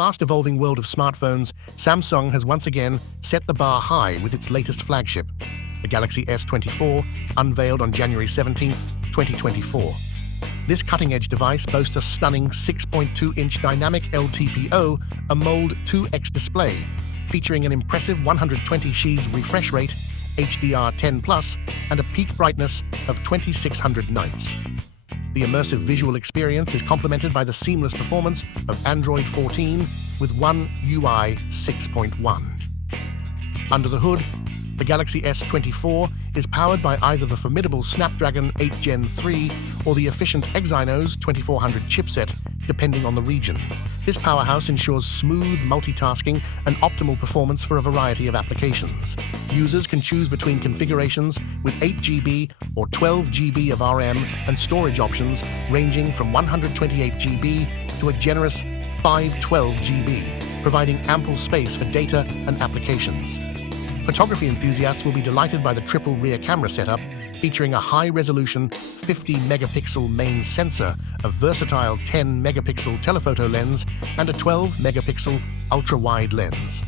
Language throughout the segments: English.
fast-evolving world of smartphones, Samsung has once again set the bar high with its latest flagship, the Galaxy S24, unveiled on January 17, 2024. This cutting-edge device boasts a stunning 6.2-inch dynamic LTPO, AMOLED 2X display, featuring an impressive 120Hz refresh rate, HDR10+, and a peak brightness of 2600 nits. The immersive visual experience is complemented by the seamless performance of Android 14 with One UI 6.1. Under the hood, the Galaxy S24 is powered by either the formidable Snapdragon 8 Gen 3 or the efficient Exynos 2400 chipset, depending on the region. This powerhouse ensures smooth multitasking and optimal performance for a variety of applications. Users can choose between configurations with 8 GB or 12 GB of RAM and storage options ranging from 128 GB to a generous 512 GB, providing ample space for data and applications. Photography enthusiasts will be delighted by the triple rear camera setup, featuring a high-resolution 50-megapixel main sensor, a versatile 10-megapixel telephoto lens, and a 12-megapixel ultra-wide lens.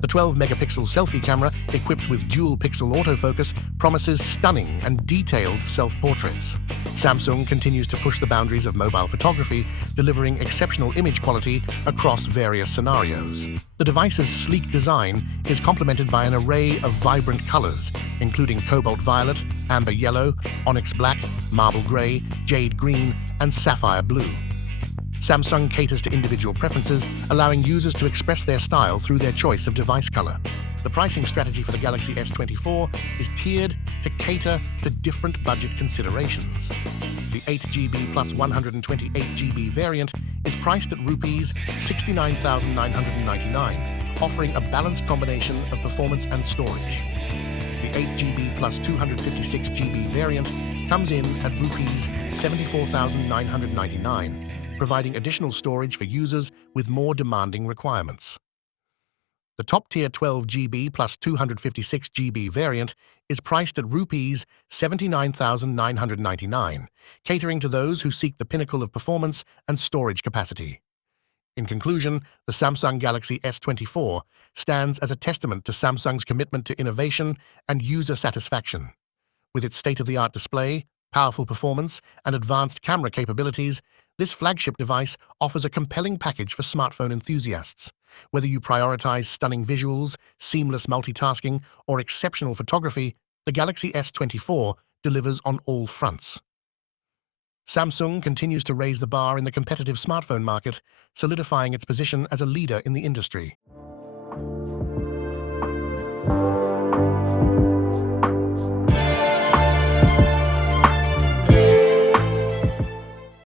The 12-megapixel selfie camera, equipped with dual-pixel autofocus, promises stunning and detailed self-portraits. Samsung continues to push the boundaries of mobile photography, delivering exceptional image quality across various scenarios. The device's sleek design is complemented by an array of vibrant colors, including cobalt violet, amber yellow, onyx black, marble gray, jade green, and sapphire blue. Samsung caters to individual preferences, allowing users to express their style through their choice of device color. The pricing strategy for the Galaxy S24 is tiered to cater to different budget considerations. The 8GB plus 128GB variant is priced at Rs 69,999, offering a balanced combination of performance and storage. The 8GB plus 256GB variant comes in at Rs 74,999, providing additional storage for users with more demanding requirements. The top-tier 12GB plus 256GB variant is priced at Rs 79,999, catering to those who seek the pinnacle of performance and storage capacity. In conclusion, the Samsung Galaxy S24 stands as a testament to Samsung's commitment to innovation and user satisfaction. With its state-of-the-art display, powerful performance, and advanced camera capabilities, this flagship device offers a compelling package for smartphone enthusiasts. Whether you prioritize stunning visuals, seamless multitasking, or exceptional photography, the Galaxy S24 delivers on all fronts. Samsung continues to raise the bar in the competitive smartphone market, solidifying its position as a leader in the industry.